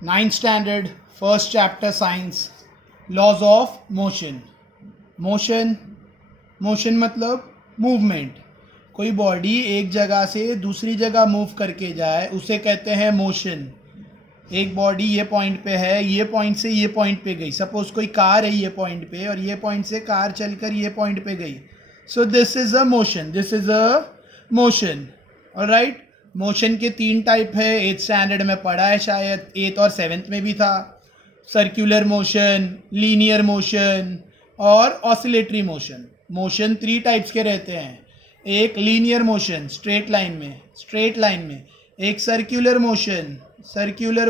9th standard, first chapter science, laws of motion. Motion मतलब movement. कोई body एक जगह से दूसरी जगह मूव करके जाए उसे कहते हैं मोशन. एक बॉडी ये पॉइंट पे है, ये पॉइंट से ये पॉइंट पे गई. सपोज कोई कार है ये पॉइंट पे और ये पॉइंट से कार चलकर ये पॉइंट पे गई. सो this is a motion. This is a motion. Alright. Motion के 3 टाइप है. 8th स्टैंडर्ड में पढ़ा है शायद, 8th और 7th में भी था. सर्कुलर मोशन, लीनियर मोशन और ऑसिलेटरी मोशन. मोशन 3 टाइप्स के रहते हैं. एक लीनियर मोशन स्ट्रेट लाइन में, एक सर्कुलर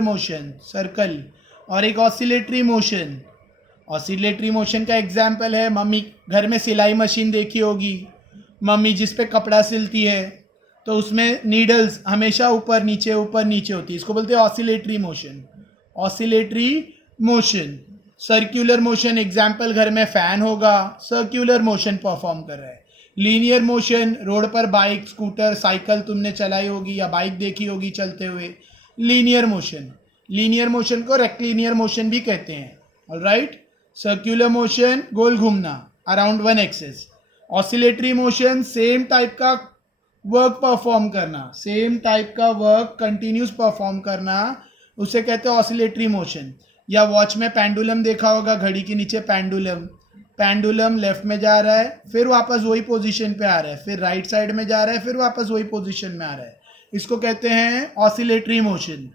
मोशन सर्कल, और एक ऑसिलेटरी मोशन. ऑसिलेटरी मोशन का एग्जाम्पल है, मम्मी घर में सिलाई मशीन देखी होगी. मम्मी जिस पे कपड़ा सिलती है तो उसमें नीडल्स हमेशा ऊपर नीचे होती है. इसको बोलते हैं oscillatory motion. Circular motion example, घर में फैन होगा, सर्कुलर मोशन परफॉर्म कर रहा है. लीनियर मोशन, रोड पर बाइक, स्कूटर, साइकिल तुमने चलाई होगी या बाइक देखी होगी चलते हुए. लीनियर मोशन को रेक्टिलिनियर मोशन भी कहते हैं. ऑलराइट. सर्कुलर मोशन गोल घूमना around one axis. Oscillatory motion same type का वर्क परफॉर्म करना, सेम टाइप का वर्क कंटिन्यूस परफॉर्म करना, उसे कहते हैं ऑसिलेटरी मोशन. या वॉच में पेंडुलम देखा होगा, घड़ी के नीचे पेंडुलम लेफ्ट में जा रहा है, फिर वापस वही पोजीशन पे आ रहा है, फिर राइट साइड में जा रहा है, फिर वापस वही पोजीशन में आ रहा है. इसको कहते हैं oscillatory motion.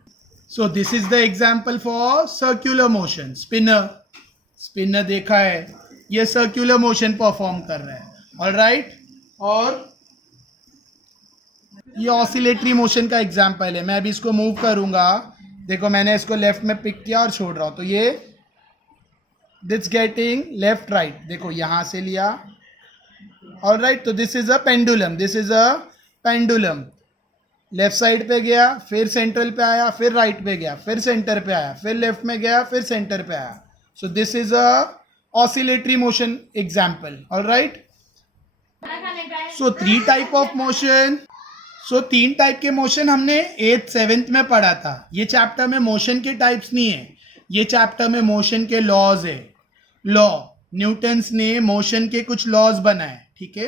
So this is the example for circular motion. Spinner देखा है, ये सर्कुलर मोशन परफॉर्म कर रहा है. ऑलराइट. और ये ऑसिलेटरी मोशन का एग्जांपल है. मैं अभी इसको मूव करूंगा, देखो मैंने इसको लेफ्ट में पिक किया और छोड़ रहा हूं, तो ये दिट्स गेटिंग लेफ्ट राइट. देखो यहां से लिया. ऑलराइट. तो this is a pendulum. Left side पे गया, फिर सेंट्रल पे आया, फिर राइट पे गया, फिर सेंटर पे आया, फिर लेफ्ट में गया, फिर सेंटर पे आया. सो this is a oscillatory motion example. Alright. So 3 type of motion. So 3 type के मोशन हमने 8th 7th में पढ़ा था. ये चैप्टर में मोशन के टाइप्स नहीं है, ये चैप्टर में मोशन के लॉज है. न्यूटन्स ने मोशन के कुछ लॉज बनाए. ठीक है.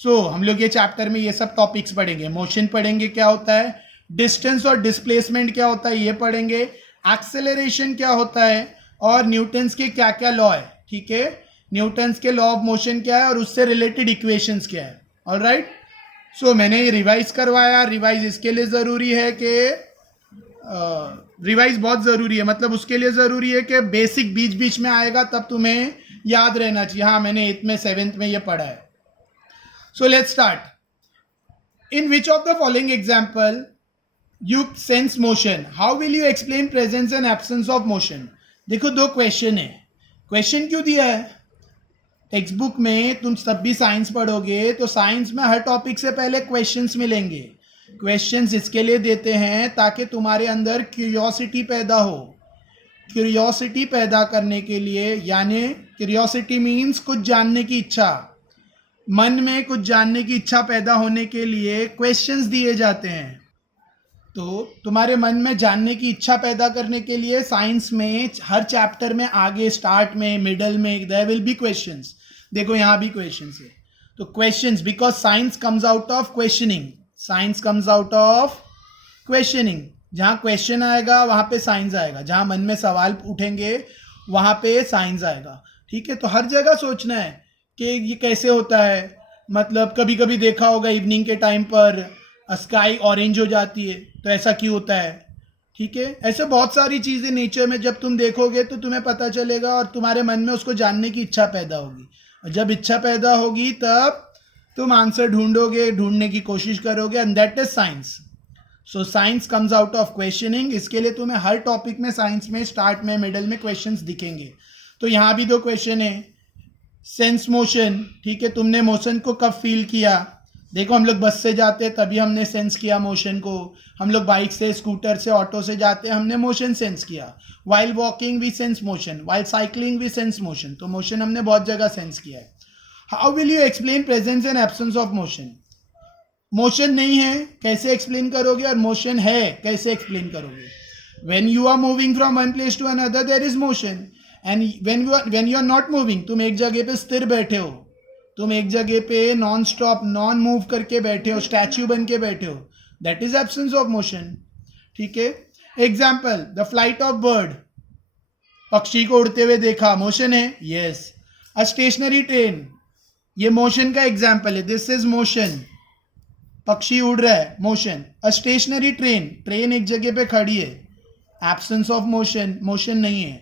सो हम लोग ये चैप्टर में ये सब टॉपिक्स पढ़ेंगे. मोशन पढ़ेंगे, क्या होता है, डिस्टेंस और डिस्प्लेसमेंट क्या होता है ये पढ़ेंगे, एक्सेलरेशन क्या होता है, और न्यूटन्स के क्या क्या लॉ है. ठीक है. न्यूटन्स के लॉ ऑफ मोशन क्या है और उससे रिलेटेड इक्वेशंस क्या है. ऑलराइट. सो मैंने ये रिवाइज करवाया. रिवाइज इसके लिए ज़रूरी है कि रिवाइज बहुत ज़रूरी है, मतलब उसके लिए ज़रूरी है कि बेसिक बीच बीच में आएगा तब तुम्हें याद रहना चाहिए. हाँ, मैंने 8th में 7th में ये पढ़ा है. So let's start. In which of the following example you sense motion, how will you explain presence and absence of motion. देखो 2 क्वेश्चन है. क्वेश्चन क्यों दिया है, टेक्स्ट बुक में तुम तब भी साइंस पढ़ोगे तो साइंस में हर टॉपिक से पहले क्वेश्चंस मिलेंगे. क्वेश्चंस इसके लिए देते हैं ताकि तुम्हारे अंदर क्यूरियोसिटी पैदा हो. क्यूरियोसिटी पैदा करने के लिए, यानी क्यूरियोसिटी मीन्स कुछ जानने की इच्छा, मन में कुछ जानने की इच्छा पैदा होने के लिए क्वेश्चंस दिए जाते हैं. तो तुम्हारे मन में जानने की इच्छा पैदा करने के लिए साइंस में हर चैप्टर में आगे स्टार्ट में मिडल में देयर विल बी क्वेश्चंस. देखो यहाँ भी क्वेश्चंस है. तो questions, because science comes out of questioning. जहाँ क्वेश्चन आएगा वहाँ पे साइंस आएगा, जहाँ मन में सवाल उठेंगे वहाँ पे साइंस आएगा. ठीक है. तो हर जगह सोचना है कि ये कैसे होता है. मतलब कभी कभी देखा होगा इवनिंग के टाइम पर स्काई ऑरेंज हो जाती है, तो ऐसा क्यों होता है. ठीक है. ऐसे बहुत सारी चीज़ें नेचर में जब तुम देखोगे तो तुम्हें पता चलेगा और तुम्हारे मन में उसको जानने की इच्छा पैदा होगी. और जब इच्छा पैदा होगी तब तुम आंसर ढूंढने की कोशिश करोगे, and that is science. So science comes out of questioning. इसके लिए तुम्हें हर टॉपिक में साइंस में स्टार्ट में मिडल में क्वेश्चंस दिखेंगे. तो यहाँ भी 2 क्वेश्चन है. Sense motion. ठीक है. तुमने मोशन को कब फील किया. देखो हम लोग बस से जाते हैं तभी हमने सेंस किया मोशन को. हम लोग बाइक से, स्कूटर से, ऑटो से जाते हैं, हमने मोशन सेंस किया. While walking we sense motion, while cycling we sense motion. तो मोशन हमने बहुत जगह सेंस किया है. How will you explain presence and absence of motion. Motion नहीं है कैसे एक्सप्लेन करोगे, और मोशन है कैसे एक्सप्लेन करोगे. When you are moving from one place to another, there is motion. And when you are not moving, तुम एक जगह पे स्थिर बैठे हो, तुम एक जगह पे नॉन स्टॉप नॉन मूव करके बैठे हो, स्टैच्यू बन के बैठे हो, that is absence of motion. ठीक है. Example, the flight of bird, पक्षी को उड़ते हुए देखा, मोशन है. यस. अ स्टेशनरी ट्रेन, ये मोशन का एग्जाम्पल है. This is motion. पक्षी उड़ रहा है, मोशन. अ स्टेशनरी ट्रेन, ट्रेन एक जगह पे खड़ी है, एब्सेंस ऑफ मोशन, मोशन नहीं है.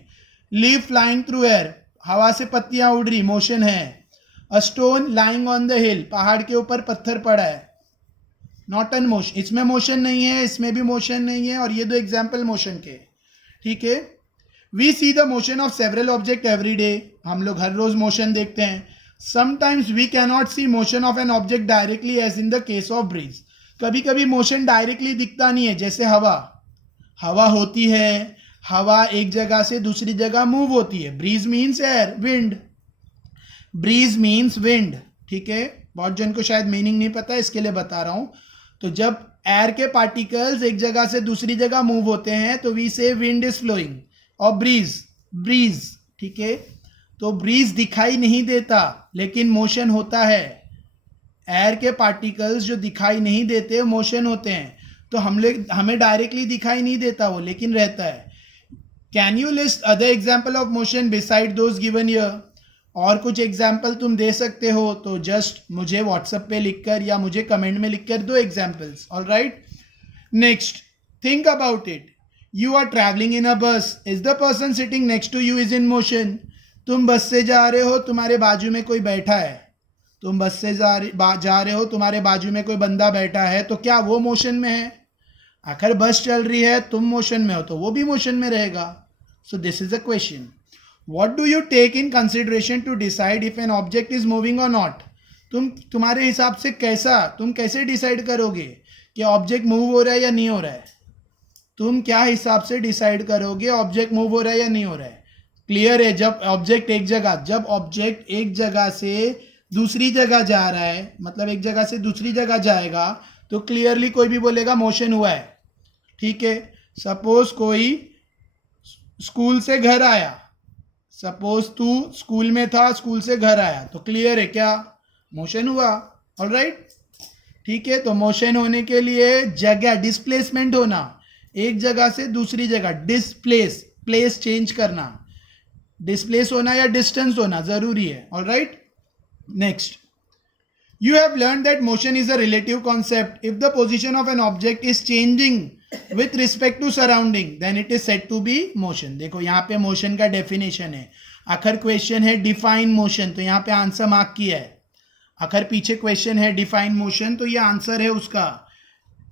लीव फ्लाइंग थ्रू एयर, हवा से पत्तियां उड़ रही, मोशन है. A stone lying on the हिल, पहाड़ के ऊपर पत्थर पड़ा है, नॉट एन मोशन. इसमें मोशन नहीं है, इसमें भी मोशन नहीं है, और ये दो एग्जाम्पल मोशन के. ठीक है. We see the motion of several object every day, हम लोग हर रोज मोशन देखते हैं. Sometimes we cannot see motion of an object directly as in the case of breeze. कभी कभी मोशन डायरेक्टली दिखता नहीं है, जैसे हवा. हवा होती है, हवा एक जगह से दूसरी जगह मूव होती है. Breeze means air, wind. Breeze means wind. ठीक है. बहुत जन को शायद मीनिंग नहीं पता, इसके लिए बता रहा हूं. तो जब एयर के पार्टिकल्स एक जगह से दूसरी जगह मूव होते हैं तो वी से विंड इज फ्लोइंग. और ब्रीज. ठीक है. तो ब्रीज दिखाई नहीं देता लेकिन मोशन होता है. एयर के पार्टिकल्स जो दिखाई नहीं देते मोशन होते हैं. तो हमें डायरेक्टली दिखाई नहीं देता वो, लेकिन रहता है. Can you list other example of motion beside those given here? और कुछ एग्जाम्पल तुम दे सकते हो तो जस्ट मुझे व्हाट्सएप पे लिखकर या मुझे कमेंट में लिखकर दो examples. Alright. Next, think about it. You are travelling in a bus. Is the person sitting next to you is in motion? तुम बस से जा रहे हो, तुम्हारे बाजू में कोई बैठा है. तुम बस से जा रहे हो, तुम्हारे बाजू में कोई बंदा बैठा है, तो क्या वो मोशन में है? आखिर बस चल रही है, तुम मोशन में हो, तो वो भी मोशन में रहेगा. So this is a question. What do you take in consideration to decide if an object is moving or not? तुम्हारे हिसाब से तुम कैसे डिसाइड करोगे कि ऑब्जेक्ट मूव हो रहा है या नहीं हो रहा है? तुम क्या हिसाब से डिसाइड करोगे ऑब्जेक्ट मूव हो रहा है या नहीं हो रहा है? क्लियर है. जब ऑब्जेक्ट एक जगह से दूसरी जगह जा रहा है, मतलब एक जगह से दूसरी जगह जाएगा, तो क्लियरली कोई भी बोलेगा मोशन हुआ है. ठीक है. सपोज कोई स्कूल से घर आया, सपोज तू स्कूल में था, स्कूल से घर आया, तो क्लियर है क्या? मोशन हुआ. ऑलराइट. ठीक है. तो मोशन होने के लिए जगह, डिस्प्लेसमेंट होना, एक जगह से दूसरी जगह, प्लेस चेंज करना, डिस्प्लेस होना या डिस्टेंस होना जरूरी है. Alright. Next, you have learned that motion is a relative concept. If the position of an object is changing with respect to surrounding, then it is said to be motion. देखो यहाँ पे motion का definition है. आखिर question है define motion, तो यहाँ पे आंसर मार्क किया है. आखिर पीछे क्वेश्चन है डिफाइन मोशन, तो ये आंसर है उसका.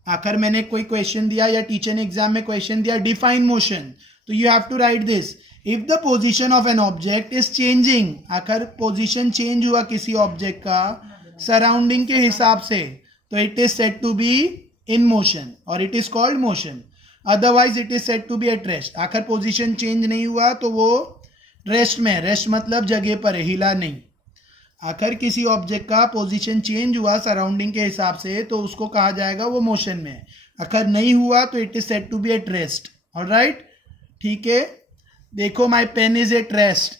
आखिर मैंने कोई क्वेश्चन दिया या टीचर ने एग्जाम में क्वेश्चन दिया डिफाइन मोशन, तो you have to write this. If the position of an object is changing, आखिर पोजिशन चेंज हुआ किसी ऑब्जेक्ट का सराउंडिंग के हिसाब से, तो it is said to be in motion और it is called motion. Otherwise it is said to be at rest. आखिर पोजीशन चेंज नहीं हुआ तो वो रेस्ट में, रेस्ट मतलब जगह पर है, हिला नहीं. आखिर किसी ऑब्जेक्ट का पोजीशन चेंज हुआ सराउंडिंग के हिसाब से, तो उसको कहा जाएगा वो मोशन में. अगर नहीं हुआ तो it is said to be at rest. Alright. ठीक है. देखो, my pen is at rest.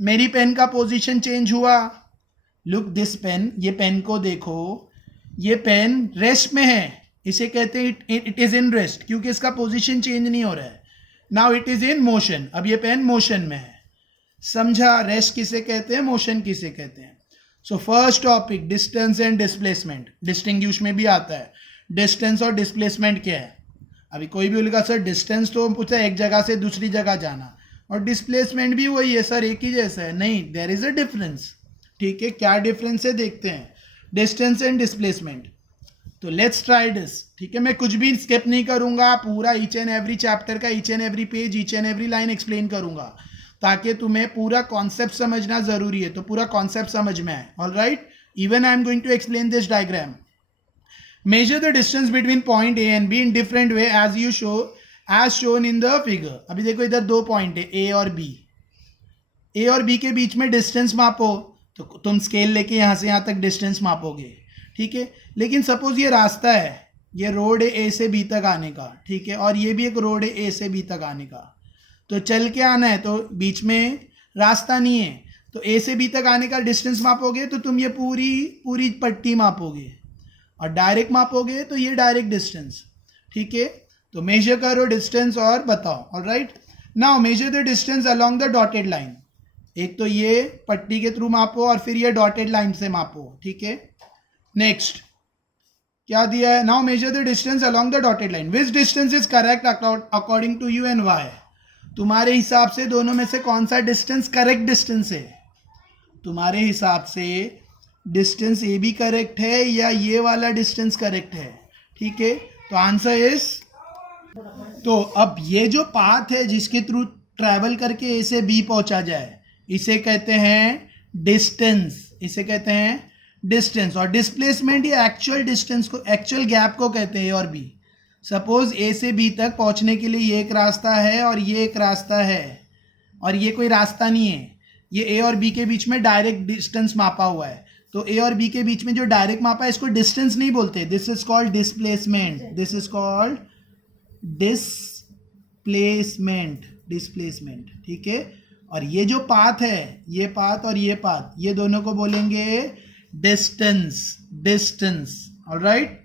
मेरी पेन का पोजीशन चेंज हुआ. लुक दिस पेन, ये पेन को देखो, ये पेन रेस्ट में है, इसे कहते हैं इट इज इन रेस्ट, क्योंकि इसका पोजीशन चेंज नहीं हो रहा है. Now it is in motion, अब ये पेन मोशन में है. समझा? रेस्ट किसे कहते हैं, मोशन किसे कहते हैं. So first topic, distance and displacement. Distinguish में भी आता है. डिस्टेंस और डिस्प्लेसमेंट क्या है? अभी कोई भी बोलेगा सर डिस्टेंस तो पूछा एक जगह से दूसरी जगह जाना, और डिस्प्लेसमेंट भी वही है सर, एक ही जैसा है. नहीं, देयर इज अ डिफरेंस. ठीक है. क्या डिफरेंस है देखते हैं. Distance and displacement. तो लेट्स ट्राई दिस. ठीक है. मैं कुछ भी स्किप नहीं करूंगा, पूरा ईच एंड एवरी चैप्टर का each and every page, each and every line explain करूंगा, ताकि तुम्हें पूरा कॉन्सेप्ट समझना जरूरी है. तो पूरा कॉन्सेप्ट समझ में आए. Alright. Even I am going to explain this diagram. Measure the distance between point A and B in different way as shown in the figure. अभी देखो, इधर दो पॉइंट है, ए और बी. ए और बी के बीच में डिस्टेंस मापो, तो तुम स्केल लेके यहां से यहां तक डिस्टेंस मापोगे. ठीक है. लेकिन सपोज ये रास्ता है, ये रोड है ए से बी तक आने का, ठीक है, और ये भी एक रोड है ए से बी तक आने का। तो चल के आना है तो बीच में रास्ता नहीं है, तो ए से बी तक आने का डिस्टेंस मापोगे तो तुम ये पूरी पूरी पट्टी मापोगे, और डायरेक्ट मापोगे तो ये डायरेक्ट डिस्टेंस, ठीक है। तो मेजर करो डिस्टेंस और बताओ। Alright, now measure the distance along the dotted line. एक तो ये पट्टी के थ्रू मापो और फिर ये डॉटेड लाइन से मापो, ठीक है। नेक्स्ट क्या दिया है, now measure the distance along the dotted line, which distance is correct according to U and Y. तुम्हारे हिसाब से दोनों में से कौन सा डिस्टेंस करेक्ट डिस्टेंस है? तुम्हारे हिसाब से डिस्टेंस ए भी करेक्ट है या ये वाला डिस्टेंस करेक्ट है, ठीक है। तो आंसर इज, तो अब ये जो पाथ है जिसके थ्रू ट्रैवल करके ए से बी पहुंचा जाए, इसे कहते हैं डिस्टेंस, इसे कहते हैं डिस्टेंस। और डिस्प्लेसमेंट या एक्चुअल डिस्टेंस को, एक्चुअल गैप को कहते हैं ए और बी। सपोज ए से बी तक पहुंचने के लिए ये एक रास्ता है और ये एक रास्ता है, और ये कोई रास्ता नहीं है, ये ए और बी के बीच में डायरेक्ट डिस्टेंस मापा हुआ है। तो ए और बी के बीच में जो डायरेक्ट मापा है इसको डिस्टेंस नहीं बोलते, this is called displacement, this is called displacement, displacement, ठीक है। और ये जो पाथ है, ये पाथ और ये पाथ, ये दोनों को बोलेंगे distance, distance. All right,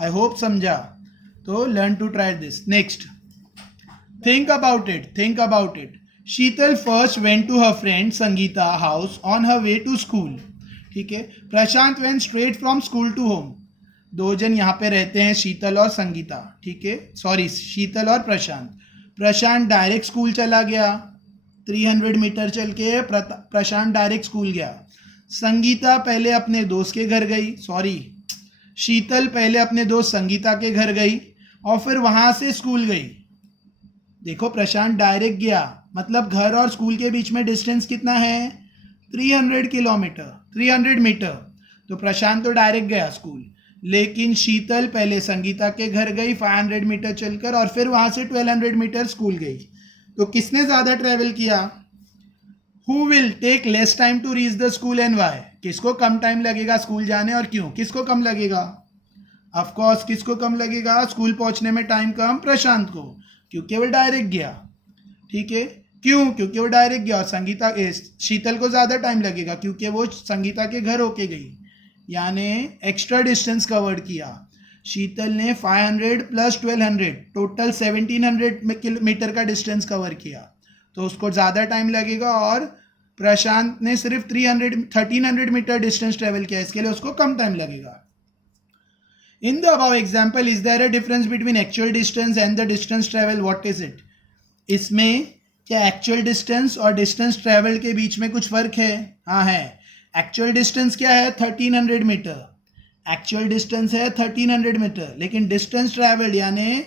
I hope समझा। तो learn to try this. Next, think about it, think about it. Sheetal first went to her friend Sangeeta house on her way to school, ठीक है। Prashant went straight from school to home. दो जन यहाँ पे रहते हैं, शीतल और संगीता, ठीक है, सॉरी शीतल और प्रशांत। प्रशांत डायरेक्ट स्कूल चला गया, 300 मीटर चल के प्रशांत डायरेक्ट स्कूल गया। संगीता पहले अपने दोस्त के घर गई, सॉरी शीतल पहले अपने दोस्त संगीता के घर गई और फिर वहां से स्कूल गई। देखो प्रशांत डायरेक्ट गया, मतलब घर और स्कूल के बीच में डिस्टेंस कितना है, 300 किलोमीटर, 300 मीटर। तो प्रशांत तो डायरेक्ट गया स्कूल, लेकिन शीतल पहले संगीता के घर गई 500 मीटर चलकर और फिर वहां से 1200 मीटर स्कूल गई। तो किसने ज्यादा ट्रेवल किया? Who will take less time to reach the school and Y. किसको कम टाइम लगेगा स्कूल जाने और क्यों? किसको कम लगेगा? ऑफ कोर्स किसको कम लगेगा स्कूल पहुंचने में टाइम कम? प्रशांत को, क्योंकि वो डायरेक्ट गया, ठीक है। क्यों? क्योंकि वो डायरेक्ट गया। और संगीता शीतल को ज़्यादा टाइम लगेगा क्योंकि वो संगीता के घर होके गई, यानी एक्स्ट्रा डिस्टेंस कवर किया। शीतल ने 500 प्लस 1200 टोटल 1700 मीटर का डिस्टेंस कवर किया, तो उसको ज़्यादा टाइम लगेगा। और प्रशांत ने सिर्फ 1300 मीटर डिस्टेंस ट्रेवल किया, इसके लिए उसको कम टाइम लगेगा। In the above example is there a difference between actual distance and the distance travel, what is it? इसमें क्या एक्चुअल डिस्टेंस और डिस्टेंस ट्रेवल के बीच में कुछ फर्क है? हाँ है। एक्चुअल डिस्टेंस क्या है? 1300 मीटर। एक्चुअल डिस्टेंस है 1300 मीटर, लेकिन डिस्टेंस ट्रैवल्ड यानी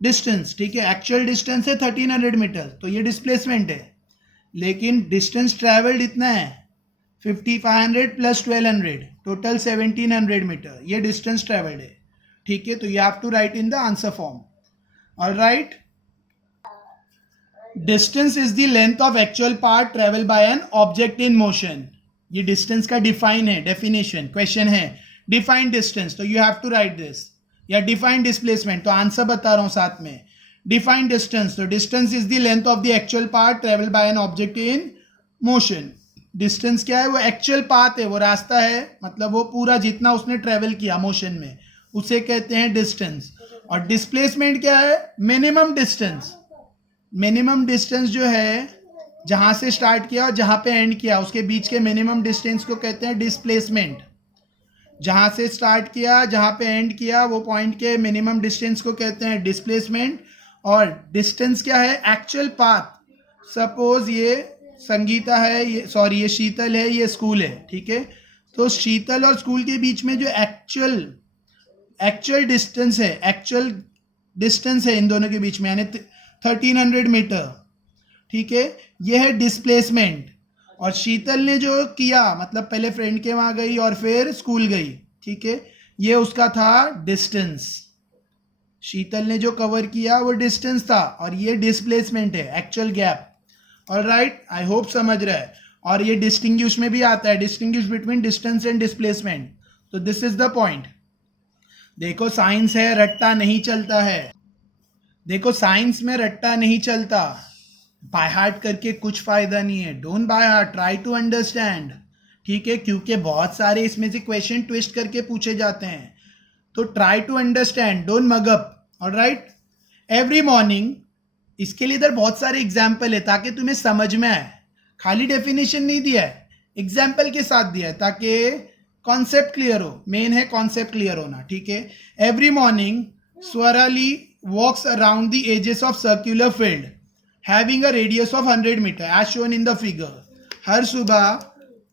डिस्टेंस, ठीक है, एक्चुअल डिस्टेंस है 1300 मीटर, तो ये डिस्प्लेसमेंट है। लेकिन डिस्टेंस ट्रैवल्ड इतना है 500 प्लस 1200 टोटल 1700 मीटर, ये डिस्टेंस ट्रैवल्ड है, ठीक है। तो you have to write in the answer form. Alright, distance is the length of actual part travel by an object in motion. ये डिस्टेंस का डिफाइन है, डेफिनेशन क्वेश्चन है, define distance, तो you have to write this. या define displacement, तो answer बता रहा हूं साथ में। डिफाइन डिस्टेंस, तो distance is the length of the actual part travel by an object in motion. Distance क्या है? वो एक्चुअल पाथ है, वो रास्ता है, मतलब वो पूरा जितना उसने ट्रेवल किया मोशन में, उसे कहते हैं डिस्टेंस। और डिस्प्लेसमेंट क्या है? Minimum distance. मिनिमम डिस्टेंस जो है, जहां से स्टार्ट किया और जहां पे एंड किया, उसके बीच के मिनिमम डिस्टेंस को कहते हैं डिस्प्लेसमेंट। जहां से स्टार्ट किया, जहां पे एंड किया, वो पॉइंट के मिनिमम डिस्टेंस को कहते हैं डिस्प्लेसमेंट। और डिस्टेंस क्या है? Actual path. सपोज ये संगीता है, ये शीतल है, ये स्कूल है, ठीक है। तो शीतल और स्कूल के बीच में जो एक्चुअल डिस्टेंस है इन दोनों के बीच में, यानी 1300 मीटर, ठीक है, यह है डिस्प्लेसमेंट। और शीतल ने जो किया, मतलब पहले फ्रेंड के वहां गई और फिर स्कूल गई, ठीक है, ये उसका था डिस्टेंस। शीतल ने जो कवर किया वो डिस्टेंस था और ये डिस्प्लेसमेंट है, actual gap. Alright, I hope समझ रहा है। और ये डिस्टिंग्विश में भी आता है, distinguish between distance and displacement. तो दिस इज द पॉइंट. देखो साइंस है, रट्टा नहीं चलता है. देखो साइंस में रट्टा नहीं चलता. बाय हार्ट करके कुछ फायदा नहीं है. Don't by heart, try to understand. ठीक है, क्योंकि बहुत सारे इसमें से क्वेश्चन ट्विस्ट करके पूछे जाते हैं. तो try to understand, don't mug up. Alright, every morning. इसके लिए इधर बहुत सारे एग्जाम्पल है ताकि तुम्हें समझ में आए. खाली डेफिनेशन नहीं दिया है, एग्जाम्पल के साथ दिया है ताकि कॉन्सेप्ट क्लियर हो. मेन है कॉन्सेप्ट क्लियर होना. ठीक है. Every morning Swarali walks around the edges of circular field having a radius of 100 metre as shown in the figure. हर सुबह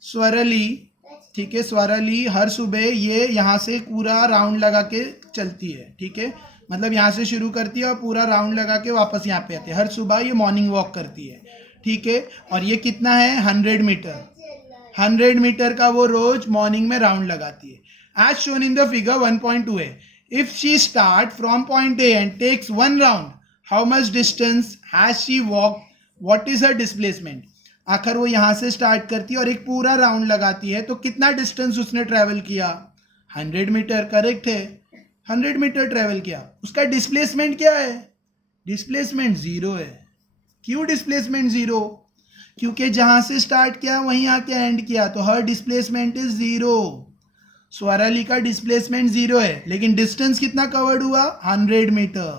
स्वराली, ठीक है, स्वराली हर सुबह ये यहाँ से पूरा राउंड लगा के चलती है. ठीक है, मतलब यहाँ से शुरू करती है और पूरा राउंड लगा के वापस यहाँ पे आती है. हर सुबह ये मॉर्निंग वॉक करती है. ठीक है, और ये कितना है 100 मीटर. 100 मीटर का वो रोज मॉर्निंग में राउंड लगाती है. As shown in the figure 1.2 है. If she start from point A and takes one round, how much distance has she walk, what is her displacement. आखिर वो यहाँ से स्टार्ट करती है और एक पूरा राउंड लगाती है, तो कितना डिस्टेंस उसने ट्रेवल किया. 100 मीटर. करेक्ट है, 100 मीटर ट्रेवल किया. उसका डिस्प्लेसमेंट क्या है. डिस्प्लेसमेंट 0 है. क्यों डिस्प्लेसमेंट 0? क्योंकि जहां से स्टार्ट किया वहीं आके एंड किया, तो हर डिस्प्लेसमेंट इज 0. स्वराली का डिस्प्लेसमेंट 0 है, लेकिन डिस्टेंस कितना कवर्ड हुआ 100 मीटर.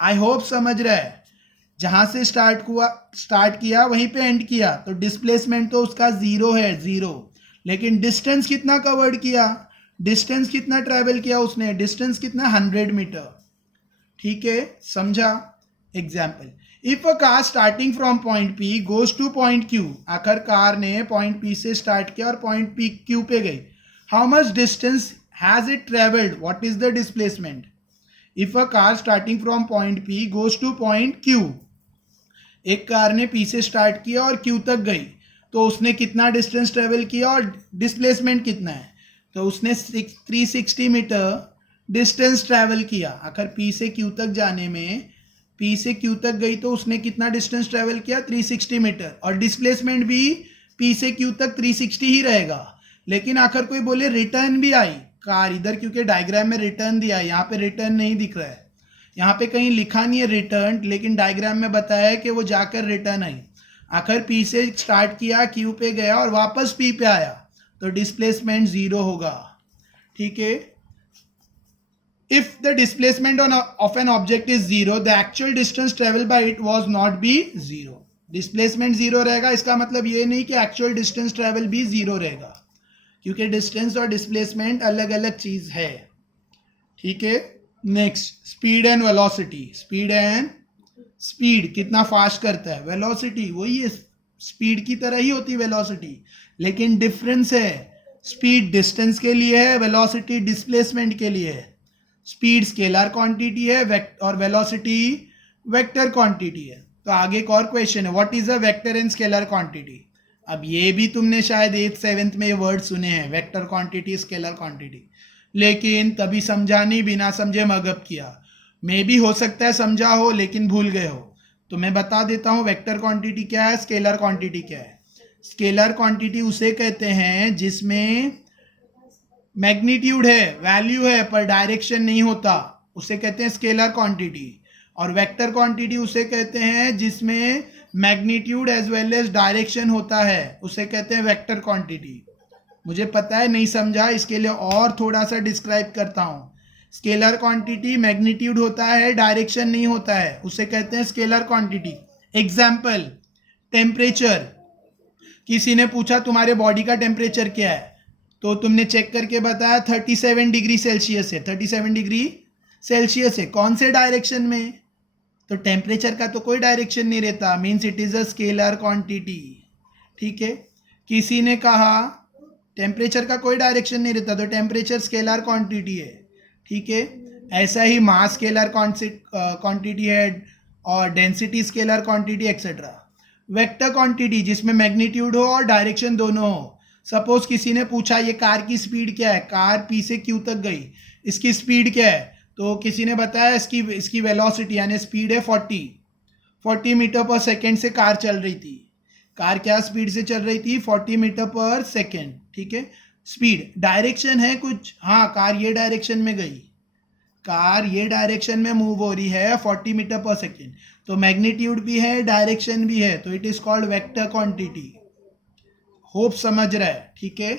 आई होप समझ रहा है. जहां से स्टार्ट किया वहीं पे एंड किया, तो डिस्प्लेसमेंट तो उसका 0 है, 0. लेकिन डिस्टेंस कितना कवर्ड किया, डिस्टेंस कितना ट्रेवल किया उसने, डिस्टेंस कितना 100 मीटर. ठीक है, समझा. Example, if a car starting from point P goes two point Q. आखिर कार ने पॉइंट पी से स्टार्ट किया और पॉइंट पी क्यू पे गई. How much distance has it travelled, what is the displacement. If a car starting from point P goes two point Q. एक car ने P से स्टार्ट किया और क्यू तक गई, तो उसने कितना डिस्टेंस ट्रेवल किया और डिस्प्लेसमेंट कितना है. तो उसने 360 मीटर डिस्टेंस ट्रैवल किया. आखिर पी से क्यू तक जाने में, पी से क्यू तक गई तो उसने कितना डिस्टेंस ट्रैवल किया 360 मीटर. और डिस्प्लेसमेंट भी पी से क्यू तक 360 ही रहेगा. लेकिन आखिर कोई बोले रिटर्न भी आई कार इधर, क्योंकि डायग्राम में रिटर्न दिया है, यहाँ पे रिटर्न नहीं दिख रहा है. यहाँ पे कहीं लिखा नहीं है रिटर्न, लेकिन डायग्राम में बताया है कि वो जाकर रिटर्न आई. आखिर पी से स्टार्ट किया, क्यू पे गया और वापस पी पे आया, तो डिस्प्लेसमेंट 0 होगा. ठीक है. If the displacement of an object is 0, the actual distance traveled by it was not be 0. Displacement 0 रहेगा, इसका मतलब ये नहीं कि actual distance travel भी 0 रहेगा, क्योंकि distance और displacement अलग अलग चीज है. ठीक है. Next, speed and velocity. Speed and speed कितना फास्ट करता है. वेलोसिटी वही है, स्पीड की तरह ही होती है वेलोसिटी, लेकिन डिफरेंस है. स्पीड डिस्टेंस के लिए है, वेलोसिटी डिस्प्लेसमेंट के लिए है. स्पीड स्केलर क्वांटिटी है और वेलोसिटी वेक्टर क्वांटिटी है. तो आगे एक और क्वेश्चन है, what is a vector and scalar quantity. अब ये भी तुमने शायद 8th 7th में ये वर्ड सुने हैं, वेक्टर क्वांटिटी, स्केलर क्वांटिटी, लेकिन कभी समझा नहीं, बिना समझे मगअप किया. मे भी हो सकता है समझा हो लेकिन भूल गए हो. तो मैं बता देता हूँ वेक्टर क्वांटिटी क्या है, स्केलर क्वांटिटी क्या है. स्केलर क्वांटिटी उसे कहते हैं जिसमें मैग्नीट्यूड है, वैल्यू है, पर डायरेक्शन नहीं होता, उसे कहते हैं स्केलर क्वांटिटी. और वेक्टर क्वांटिटी उसे कहते हैं जिसमें magnitude as well as direction होता है, उसे कहते हैं वेक्टर क्वांटिटी. मुझे पता है नहीं समझा, इसके लिए और थोड़ा सा डिस्क्राइब करता हूँ. स्केलर क्वांटिटी मैग्नीट्यूड होता है, डायरेक्शन नहीं होता है, उसे कहते हैं स्केलर क्वांटिटी. Example, temperature. किसी ने पूछा तुम्हारे बॉडी का टेम्परेचर क्या है, तो तुमने चेक करके बताया 37 डिग्री सेल्सियस है. 37 डिग्री सेल्सियस है, कौन से डायरेक्शन में. तो टेम्परेचर का तो कोई डायरेक्शन नहीं रहता, means it is a scalar quantity. ठीक है. किसी ने कहा टेम्परेचर का कोई डायरेक्शन नहीं रहता, तो टेम्परेचर स्केलर क्वांटिटी है. ठीक है. ऐसा ही मास स्केलर क्वांटिटी है और density scalar quantity etcetera. Vector quantity जिसमें मैग्नीट्यूड हो और डायरेक्शन दोनों हो. सपोज किसी ने पूछा ये कार की स्पीड क्या है, कार पी से क्यू तक गई, इसकी स्पीड क्या है, तो किसी ने बताया इसकी वेलोसिटी यानी स्पीड है 40 मीटर पर सेकेंड से कार चल रही थी. कार क्या स्पीड से चल रही थी, 40 मीटर पर सेकेंड. ठीक है. स्पीड डायरेक्शन है कुछ, हाँ कार ये डायरेक्शन में गई, कार ये डायरेक्शन में मूव हो रही है 40 मीटर पर सेकेंड, तो मैग्नीट्यूड भी है डायरेक्शन भी है, तो it is called vector quantity. Hope समझ रहा है, ठीक है।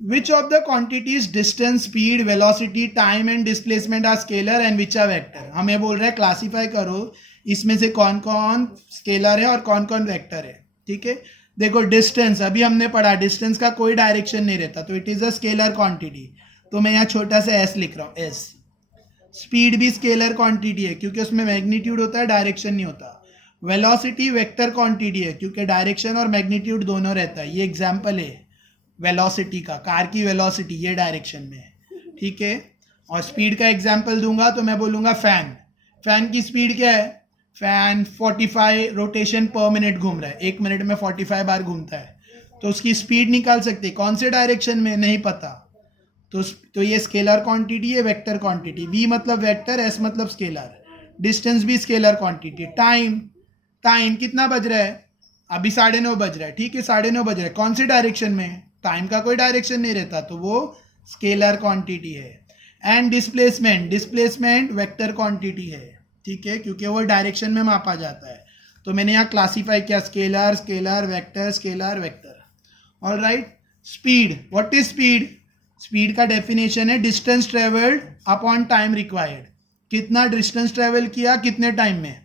Which of the quantities distance, speed, velocity, time and displacement are scalar and which are vector. हमें बोल रहा है क्लासीफाई करो इसमें से कौन कौन स्केलर है और कौन कौन वेक्टर है, ठीक है। देखो डिस्टेंस अभी हमने पढ़ा, डिस्टेंस का कोई डायरेक्शन नहीं रहता, तो it is a scalar quantity, तो मैं यहाँ छोटा सा एस लिख रहा हूँ, एस। स्पीड भी स्केलर क्वांटिटी है क्योंकि उसमें मैग्नीट्यूड होता है, डायरेक्शन नहीं होता। वेलोसिटी वेक्टर क्वांटिटी है क्योंकि डायरेक्शन और मैग्नीट्यूड दोनों रहता है। ये एग्जाम्पल है वेलोसिटी का, कार की वेलोसिटी ये डायरेक्शन में है, ठीक है। और स्पीड का एग्जाम्पल दूंगा तो मैं बोलूंगा फैन, फैन की स्पीड क्या है, फैन 45 रोटेशन पर मिनट घूम रहा है, 1 मिनट में 45 बार घूमता है, तो उसकी स्पीड निकाल सकते, कौन से डायरेक्शन में नहीं पता, तो ये स्केलर क्वांटिटी है, वेक्टर क्वांटिटी। वी मतलब वेक्टर, एस मतलब स्केलर। डिस्टेंस भी स्केलर क्वांटिटी। टाइम, टाइम कितना बज रहा है, अभी 9:30 बज रहा है, ठीक है 9:30 बज रहा है, कौन से डायरेक्शन में, टाइम का कोई डायरेक्शन नहीं रहता, तो वो स्केलर क्वांटिटी है। And displacement, displacement vector quantity है, ठीक है, क्योंकि वो डायरेक्शन में मापा जाता है, तो मैंने यहाँ क्लासीफाई किया scalar, scalar, vector, scalar, vector. Alright, speed, what is speed, speed का डेफिनेशन है distance travelled upon time required, कितना डिस्टेंस ट्रेवल किया कितने टाइम में,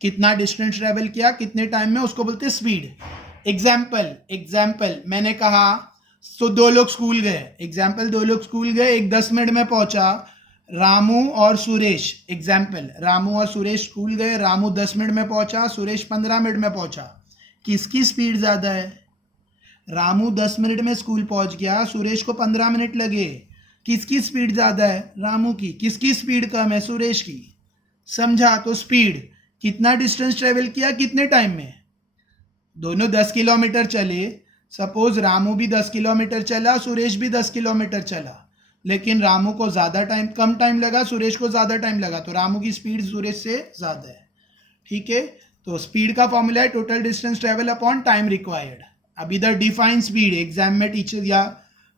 कितना डिस्टेंस ट्रेवल किया कितने टाइम में, उसको बोलते हैं स्पीड। एग्जाम्पल मैंने कहा तो 2 लोग स्कूल गए, एग्जाम्पल 2 लोग स्कूल गए, एक 10 मिनट में पहुंचा, रामू और सुरेश, एग्जाम्पल रामू और सुरेश स्कूल गए, रामू 10 मिनट में पहुंचा, सुरेश 15 मिनट में पहुंचा, किसकी स्पीड ज़्यादा है, रामू 10 मिनट में स्कूल पहुंच गया, सुरेश को 15 मिनट लगे, किसकी स्पीड ज़्यादा है, रामू की, किसकी स्पीड कम है, सुरेश की। समझा, तो स्पीड कितना डिस्टेंस ट्रेवल किया कितने टाइम में, दोनों 10 किलोमीटर चले, सपोज रामू भी 10 किलोमीटर चला, सुरेश भी 10 किलोमीटर चला, लेकिन रामू को ज़्यादा टाइम, कम टाइम लगा, सुरेश को ज़्यादा टाइम लगा, तो रामू की स्पीड सुरेश से ज़्यादा है, ठीक है। तो स्पीड का फॉर्मूला है total distance travel upon time required. अब इधर डिफाइन स्पीड, एग्जाम में टीचर या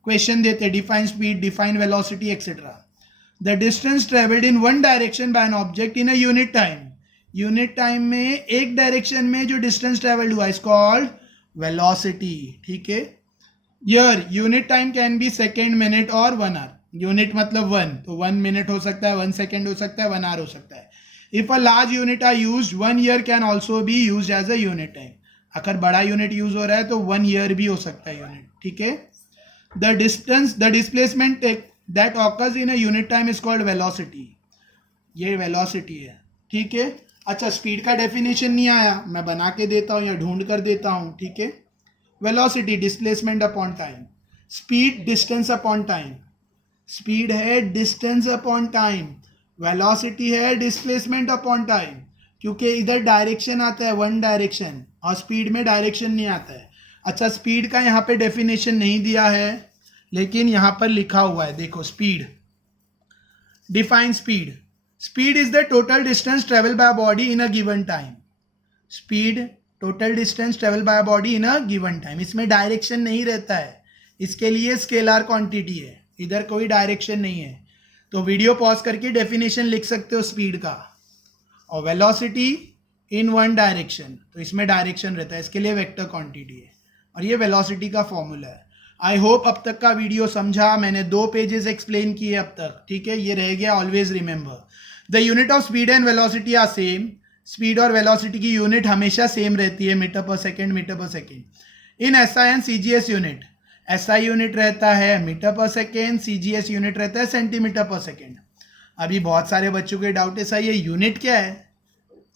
क्वेश्चन देते define speed, define velocity etcetera. The distance travelled in one direction by an object in a unit time, unit time में एक direction में जो distance travelled हुआ इज कॉल्ड वेलोसिटी, ठीक है। Here unit time can be second, minute और 1 our, unit मतलब 1, तो 1 मिनट हो सकता है, 1 सेकेंड हो सकता है, 1 आवर हो सकता है। If a large unit are used, 1 year can also be used as a unit time, अगर बड़ा यूनिट यूज हो रहा है तो 1 ईयर भी हो सकता है यूनिट, ठीक है। The distance, the displacement that occurs in a unit time is called velocity, ये वेलोसिटी है, ठीक है। अच्छा, स्पीड का डेफिनेशन नहीं आया, मैं बना के देता हूँ या ढूंढ कर देता हूँ, ठीक है। Velocity displacement upon time, speed distance upon time, speed है डिस्टेंस अपॉन टाइम, वेलोसिटी है डिस्प्लेसमेंट अपॉन टाइम, क्योंकि इधर डायरेक्शन आता है 1 डायरेक्शन और स्पीड में डायरेक्शन नहीं आता है। अच्छा, स्पीड का यहाँ पे डेफिनेशन नहीं दिया है, लेकिन यहाँ पर लिखा हुआ है, देखो speed, define speed, speed is the total distance travel by body in a given time, speed total distance travel by body in a given time, इसमें डायरेक्शन नहीं रहता है, इसके लिए स्केलर क्वांटिटी है, इधर कोई डायरेक्शन नहीं है, तो वीडियो पॉज करके डेफिनेशन लिख सकते हो स्पीड का। और वेलोसिटी इन 1 डायरेक्शन, तो इसमें डायरेक्शन रहता है, इसके लिए वेक्टर क्वांटिटी है, और ये वेलोसिटी का फॉर्मूला है। आई होप अब तक का वीडियो समझा, मैंने 2 पेजेस एक्सप्लेन किए अब तक, ठीक है, ये रह गया। Always remember the unit of speed and velocity are same, speed और वेलोसिटी की यूनिट हमेशा सेम रहती है, मीटर पर सेकेंड, मीटर पर second. In SI and CGS unit, SI unit रहता है मीटर पर सेकेंड, सीजीएस यूनिट रहता है सेंटीमीटर पर सेकेंड। अभी बहुत सारे बच्चों के डाउट है, सर ये यूनिट क्या है,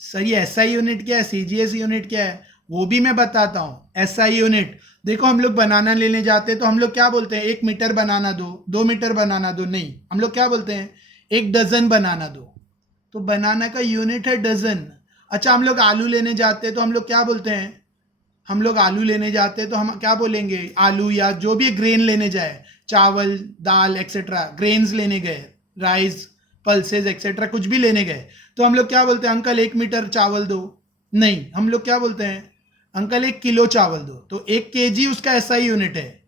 सर ये एसआई यूनिट क्या है, सीजीएस यूनिट क्या है, वो भी मैं बताता हूँ। एसआई यूनिट, देखो हम लोग बनाना लेने जाते हैं तो हम लोग क्या बोलते हैं, 1 मीटर बनाना दो, 2 मीटर बनाना दो, नहीं, हम लोग क्या बोलते हैं, 1 डजन बनाना दो, तो बनाना का यूनिट है डजन। अच्छा, हम लोग आलू लेने जाते हैं तो हम लोग क्या बोलते हैं, हम लोग आलू लेने जाते हैं तो हम क्या बोलेंगे, आलू या जो भी ग्रेन लेने जाए, चावल, दाल एक्सेट्रा, ग्रेन्स लेने गए, राइस, पल्सेस एक्सेट्रा, कुछ भी लेने गए तो हम लोग क्या बोलते हैं, अंकल 1 मीटर चावल दो, नहीं, हम लोग क्या बोलते हैं, अंकल 1 किलो चावल दो, तो 1 केजी उसका एसआई यूनिट है।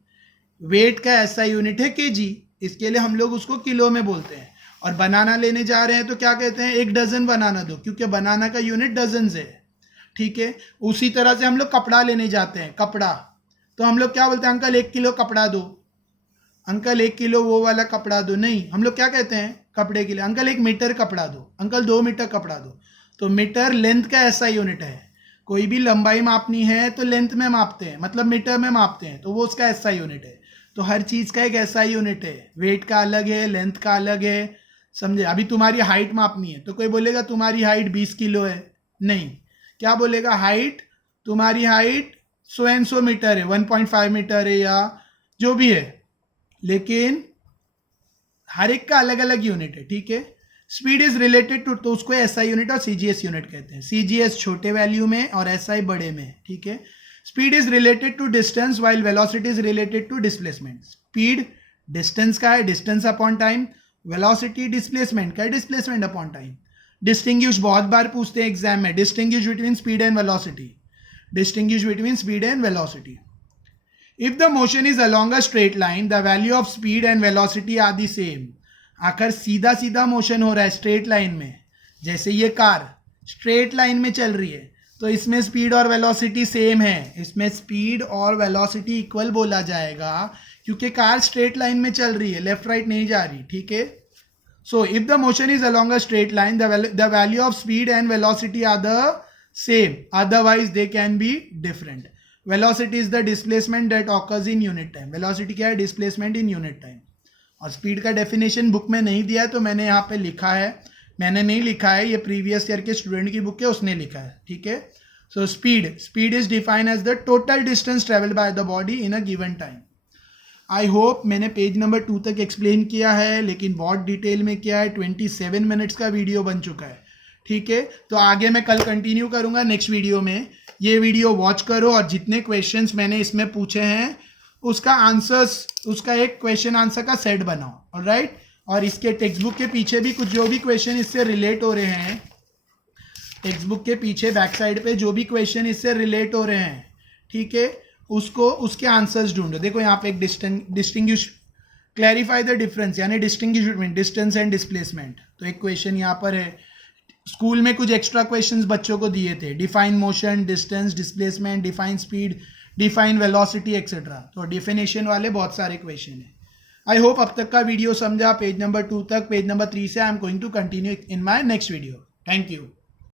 वेट का ऐसा यूनिट है केजी, इसके लिए हम लोग उसको किलो में बोलते हैं। और बनाना लेने जा रहे हैं तो क्या कहते हैं, 1 डजन बनाना दो, क्योंकि बनाना का यूनिट डजन से है, ठीक है। उसी तरह से हम लोग कपड़ा लेने जाते हैं, कपड़ा, तो हम लोग क्या बोलते हैं, अंकल 1 किलो कपड़ा दो, अंकल 1 किलो वो वाला कपड़ा दो, नहीं, हम लोग क्या कहते हैं कपड़े के लिए, अंकल 1 मीटर कपड़ा दो, अंकल 2 मीटर कपड़ा दो। तो मीटर लेंथ का ऐसा यूनिट है, कोई भी लंबाई मापनी है तो लेंथ में मापते हैं, मतलब मीटर में मापते हैं, तो वो उसका ऐसा यूनिट है। तो हर चीज का एक ऐसा यूनिट है, वेट का अलग है, लेंथ का अलग है, समझे। अभी तुम्हारी हाइट मापनी है तो कोई बोलेगा तुम्हारी हाइट 20 किलो है, नहीं, क्या बोलेगा, हाइट, तुम्हारी हाइट 100 मीटर है, 1.5 मीटर है, या जो भी है, लेकिन हर एक का अलग अलग यूनिट है, ठीक है। स्पीड इज रिलेटेड टू, तो उसको एसआई यूनिट और सीजीएस यूनिट कहते हैं, सीजीएस छोटे वैल्यू में और एसआई बड़े में, ठीक है। Speed is related to distance while velocity is related to displacement. Speed distance का है, distance upon time, velocity displacement का है, डिस्प्लेसमेंट अपॉन टाइम। डिस्टिंग्विश बहुत बार पूछते हैं एग्जाम में, distinguish between speed and velocity, distinguish between speed and velocity. If the motion is along a straight line, the value of speed and velocity are the same. आखिर सीधा सीधा motion हो रहा है स्ट्रेट लाइन में, जैसे ये कार स्ट्रेट लाइन में चल रही है, तो इसमें स्पीड और वेलोसिटी सेम है, इसमें स्पीड और वेलोसिटी इक्वल बोला जाएगा, क्योंकि कार स्ट्रेट लाइन में चल रही है, लेफ्ट राइट नहीं जा रही, ठीक है। So if the motion is along a straight line, the value of speed and velocity are the same, otherwise they can be different. Velocity is the displacement that occurs in unit time, velocity क्या है, displacement in unit time. और speed का definition book में नहीं दिया है तो मैंने यहाँ पे लिखा है, मैंने नहीं लिखा है, ये प्रीवियस ईयर के स्टूडेंट की बुक है उसने लिखा है, ठीक है। So speed is defined as the total distance travelled by the body in a given time. I hope मैंने पेज नंबर 2 तक एक्सप्लेन किया है, लेकिन बहुत डिटेल में किया है, 27 मिनट्स का वीडियो बन चुका है, ठीक है। तो आगे मैं कल कंटिन्यू करूंगा नेक्स्ट वीडियो में, ये वीडियो वॉच करो और जितने क्वेश्चंस मैंने इसमें पूछे हैं उसका आंसर्स, उसका एक क्वेश्चन आंसर का सेट बनाओ, ऑलराइट। और इसके टेक्स्ट बुक के पीछे भी कुछ जो भी क्वेश्चन इससे रिलेट हो रहे हैं, टेक्स्ट बुक के पीछे बैक साइड पे जो भी क्वेश्चन इससे रिलेट हो रहे हैं, ठीक है, उसको उसके आंसर्स ढूंढो। देखो यहाँ पे एक डिस्टिंग्विश, क्लैरिफाई द डिफरेंस, यानी distinguish between distance and displacement, तो एक क्वेश्चन यहाँ पर है। स्कूल में कुछ एक्स्ट्रा क्वेश्चंस बच्चों को दिए थे, define motion, distance, displacement, define speed, define velocity etcetera, तो डेफिनेशन वाले बहुत सारे क्वेश्चन हैं। आई होप अब तक का वीडियो समझा, पेज नंबर 2 तक, पेज नंबर 3 से I am going to continue in my next video. Thank you.